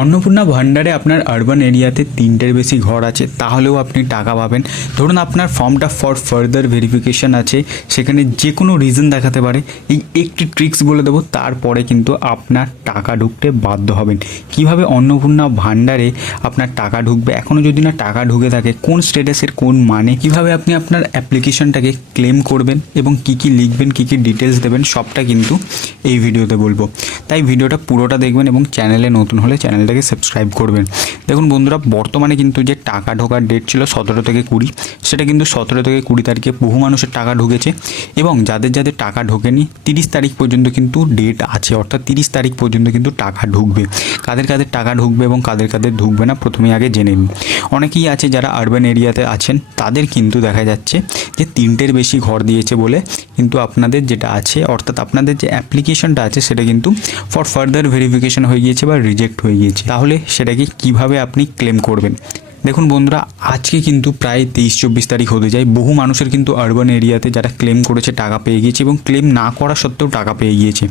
অন্নপূর্ণা ভান্ডারে আপনার আরবান এরিয়াতে 3টের বেশি ঘর আছে, তাহলেও আপনি টাকা পাবেন। ধরুন আপনার ফর্মটা ফর ফার্দার ভেরিফিকেশান আছে, সেখানে যে কোনো রিজন দেখাতে পারে। এই একটি ট্রিক্স বলে দেবো, তারপরে কিন্তু আপনার টাকা ঢুকতে বাধ্য হবেন। কিভাবে অন্নপূর্ণা ভান্ডারে আপনার টাকা ঢুকবে, এখনও যদি না টাকা ঢুকে থাকে, কোন স্ট্যাটাসের কোন মানে, কিভাবে আপনি আপনার অ্যাপ্লিকেশনটাকে ক্লেম করবেন এবং কি কি লিখবেন, কি কি ডিটেলস দেবেন, সবটা কিন্তু এই ভিডিওতে বলবো। তাই ভিডিওটা পুরোটা দেখবেন এবং চ্যানেলে নতুন হলে চ্যানেলটাকে সাবস্ক্রাইব করবেন। দেখুন বন্ধুরা, বর্তমানে কিন্তু যে টাকা ঢোকার ডেট ছিল 17 থেকে 20, সেটা কিন্তু 17 থেকে 20 তারিখে বহু মানুষের টাকা ঢুকেছে। এবং যাদের যাদের টাকা ঢোকেনি 30 তারিখ পর্যন্ত কিন্তু ডেট আছে, অর্থাৎ 30 তারিখ পর্যন্ত কিন্তু টাকা ঢুকবে। কাদের কাদের টাকা ঢুকবে এবং কাদের কাদের ঢুকবে না প্রথমে আগে জেনে নিন। অনেকেই আছে যারা আরবান এরিয়াতে আছেন, তাদের কিন্তু দেখা যাচ্ছে যে 3টের বেশি ঘর দিয়েছে বলে কিন্তু আপনাদের যেটা আছে, অর্থাৎ আপনাদের যে অ্যাপ্লিকেশনটা আছে সেটা কিন্তু ফর ফার্দার ভেরিফিকেশন হয়ে গিয়েছে বা রিজেক্ট হয়ে গিয়েছে। তাহলে সেটাকে কিভাবে আপনি ক্লেম করবেন? দেখুন বন্ধুরা, আজকে কিন্তু প্রায় 23-24 তারিখ হতে যায়। বহু মানুষের কিন্তু আরবান এরিয়াতে যারা ক্লেম করেছে টাকা পেয়ে গিয়েছে এবং ক্লেম না করা সত্ত্বেও টাকা পেয়ে গিয়েছে।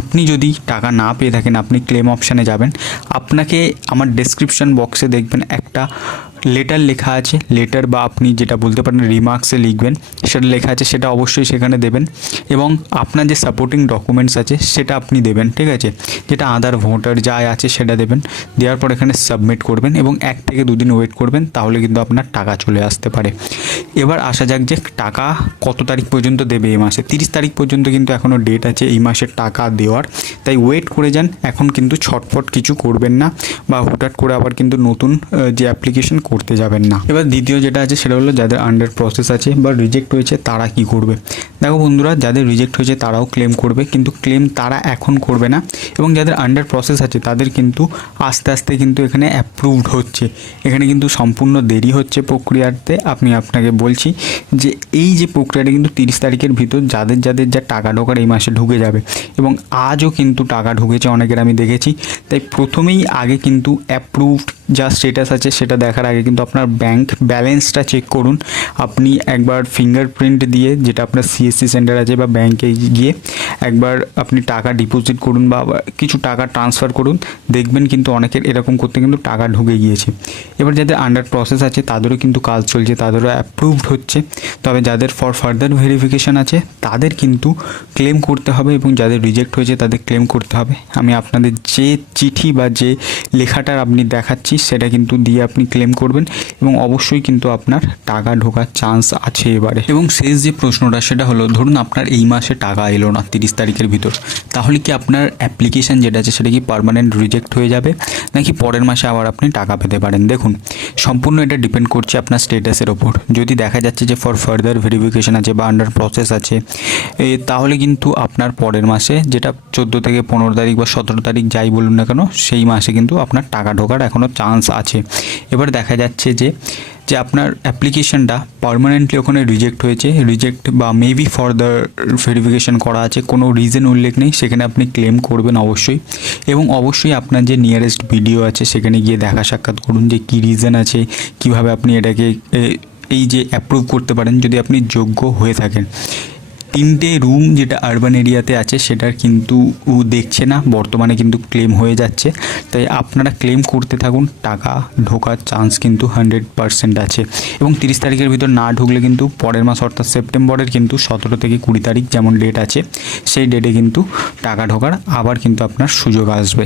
আপনি যদি টাকা না পেয়ে থাকেন, আপনি ক্লেম অপশানে যাবেন। আপনাকে আমার ডেসক্রিপশন বক্সে দেখবেন একটা লেটার লেখা আছে, লেটার বা আপনি যেটা বলতে পারেন রিমার্কসে লিখবেন, সেটা লেখা আছে, সেটা অবশ্যই সেখানে দেবেন। এবং আপনার যে সাপোর্টিং ডকুমেন্টস আছে সেটা আপনি দেবেন, ঠিক আছে? যেটা আধার, ভোটার যা আছে সেটা দেবেন। দেওয়ার পর এখানে সাবমিট করবেন এবং 1 থেকে 2 দিন ওয়েট করবেন, তাহলে কিন্তু আপনার টাকা চলে আসতে পারে। এবার আসা যাক যে টাকা কত তারিখ পর্যন্ত দেবে এই মাসে। 30 তারিখ পর্যন্ত কিন্তু এখনও ডেট আছে এই মাসের টাকা দেওয়ার, তাই ওয়েট করে যান। এখন কিন্তু ছটফট কিছু করবেন না বা হুটহাট করে আবার কিন্তু নতুন যে অ্যাপ্লিকেশন করতে যাবেন না। এবার দ্বিতীয় যেটা আছে সেটা হলো যাদের আন্ডার প্রসেস আছে বা রিজেক্ট হয়েছে তারা কি করবে। দেখো বন্ধুরা, যাদের রিজেক্ট হয়েছে তারাও ক্লেম করবে, কিন্তু ক্লেম তারা এখন করবে না। এবং যাদের আন্ডার প্রসেস আছে তাদের কিন্তু আস্তে আস্তে কিন্তু এখানে অ্যাপ্রুভড হচ্ছে। এখানে কিন্তু সম্পূর্ণ দেরি হচ্ছে প্রক্রিয়াতে। আপনাকে বলছি যে এই যে প্রক্রিয়াটা কিন্তু 30 তারিখের ভিতর যাদের যাদের যা টাকা ঢোকার এই মাসে ঢুকে যাবে। এবং আজও কিন্তু টাকা ঢুকেছে অনেকের, আমি দেখেছি। তাই প্রথমেই আগে কিন্তু অ্যাপ্রুভড যা স্ট্যাটাস আছে সেটা দেখার আগে কিন্তু আপনার ব্যাংক ব্যালেন্সটা চেক করুন। আপনি একবার ফিঙ্গারপ্রিন্ট দিয়ে, যেটা আপনার সিএসসি সেন্টার আছে বা ব্যাংকে গিয়ে একবার আপনি টাকা ডিপোজিট করুন বা কিছু টাকা ট্রান্সফার করুন, দেখবেন কিন্তু অনেকের এরকম করতে কিন্তু টাকা ঢুকে গিয়েছে। এবার যাদের আন্ডার প্রসেস আছে তাদেরও কিন্তু কাজ চলছে, তাদেরও অ্যাপ্রুভড হচ্ছে। তবে যাদের ফর ফার্দার ভেরিফিকেশান আছে তাদের কিন্তু ক্লেম করতে হবে, এবং যাদের রিজেক্ট হয়েছে তাদের ক্লেম করতে হবে। আমি আপনাদের যে চিঠি বা যে লেখাটার আপনি দেখাচ্ছি সেটা কিন্তু দিয়ে আপনি ক্লেম করবেন, এবং অবশ্যই কিন্তু আপনার টাকা ঢোকার চান্স আছে এবারে। এবং শেষ যে প্রশ্নটা সেটা হলো, ধরুন আপনার এই মাসে টাকা এলো না 30 তারিখের ভিতর, তাহলে কি আপনার অ্যাপ্লিকেশান যেটা আছে সেটা কি পার্মানেন্ট রিজেক্ট হয়ে যাবে, নাকি পরের মাসে আবার আপনি টাকা পেতে পারেন? দেখুন, সম্পূর্ণ এটা ডিপেন্ড করছে আপনার স্ট্যাটাসের ওপর। যদি দেখা যাচ্ছে যে ফর ফার্দার ভেরিফিকেশান আছে বা আন্ডার প্রসেস আছে, তাহলে কিন্তু আপনার পরের মাসে, যেটা 14 থেকে 15 তারিখ বা 17 তারিখ যাই বলুন না কেন, সেই মাসে কিন্তু আপনার টাকা ঢোকার এখনও চান্স আছে। এবার দেখা যাচ্ছে যে আপনার অ্যাপ্লিকেশনটা পার্মানেন্টলি ওখানে রিজেক্ট হয়েছে, রিজেক্ট বা মেবি ফার্দার ভেরিফিকেশান করা আছে, কোনো রিজন উল্লেখ নেই, সেখানে আপনি ক্লেম করবেন অবশ্যই। এবং অবশ্যই আপনার যে নিয়ারেস্ট ভিডিও আছে সেখানে গিয়ে দেখা সাক্ষাৎ করুন যে কী রিজন আছে, কিভাবে আপনি এটাকে এই যে অ্যাপ্রুভ করতে পারেন যদি আপনি যোগ্য হয়ে থাকেন। 3টে রুম যেটা আরবান এরিয়াতে আছে সেটার কিন্তু দেখছে না, বর্তমানে কিন্তু ক্লেম হয়ে যাচ্ছে। তাই আপনারা ক্লেম করতে থাকুন, টাকা ঢোকার চান্স কিন্তু 100% আছে। এবং 30 তারিখের ভিতর না ঢুকলে কিন্তু পরের মাস, অর্থাৎ সেপ্টেম্বরের কিন্তু 17 থেকে 20 তারিখ যেমন ডেট আছে, সেই ডেটে কিন্তু টাকা ঢোকার আবার কিন্তু আপনার সুযোগ আসবে।